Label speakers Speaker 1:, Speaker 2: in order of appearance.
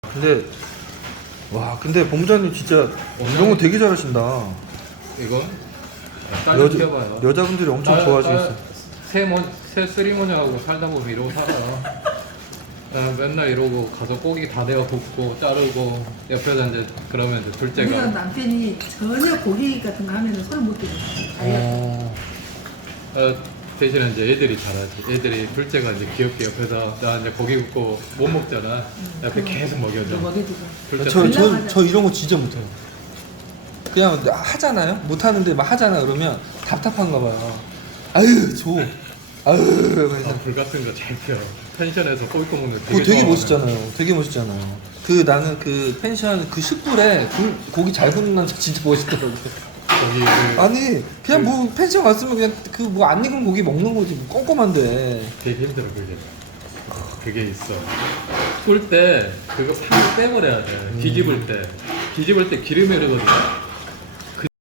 Speaker 1: 근데 와 근데 본부장님 진짜 이런 거 되게 잘하신다.
Speaker 2: 이거 딸
Speaker 1: 여자,
Speaker 2: 키워봐요.
Speaker 1: 여자분들이 엄청 좋아하시겠어.
Speaker 2: 새 쓰리모니하고 살다 보면 이러고 살아. 맨날 이러고 가서 고기 다 내어 굽고 자르고 옆에서 이제 그러면 이제
Speaker 3: 우리가
Speaker 2: 둘째가
Speaker 3: 남편이 전혀 고기 같은 거 하면은 손을 못 대요.
Speaker 2: 대신에 이제 애들이 잘하지. 애들이 둘째가 이제 귀엽게 옆에서 나 이제 고기 굽고 못 먹잖아. 옆에 계속 먹여줘.
Speaker 3: 먹여주고.
Speaker 2: 둘째
Speaker 1: 저 이런 거 진짜 못해요. 그냥 하잖아요. 못하는데 막 하잖아 그러면 답답한가 봐요. 아유 줘. 아유 그래서
Speaker 2: 불 같은 거 잘 펴. 펜션에서 고기 먹는 거
Speaker 1: 그거 되게
Speaker 2: 좋아하거든.
Speaker 1: 멋있잖아요. 되게 멋있잖아요. 그 나는 그 펜션 그 숯불에 고기 잘 굽는 남자 진짜 멋있더라고.
Speaker 2: 거기
Speaker 1: 아니 그냥 뭐 펜션 갔으면 그냥 그 뭐 안 익은 고기 먹는 거지 뭐 꼼꼼한데.
Speaker 2: 되게 힘들어 그게. 그게 있어. 꿀 때 그거 팍 빼버려야 돼. 뒤집을 때 기름이 흐르거든.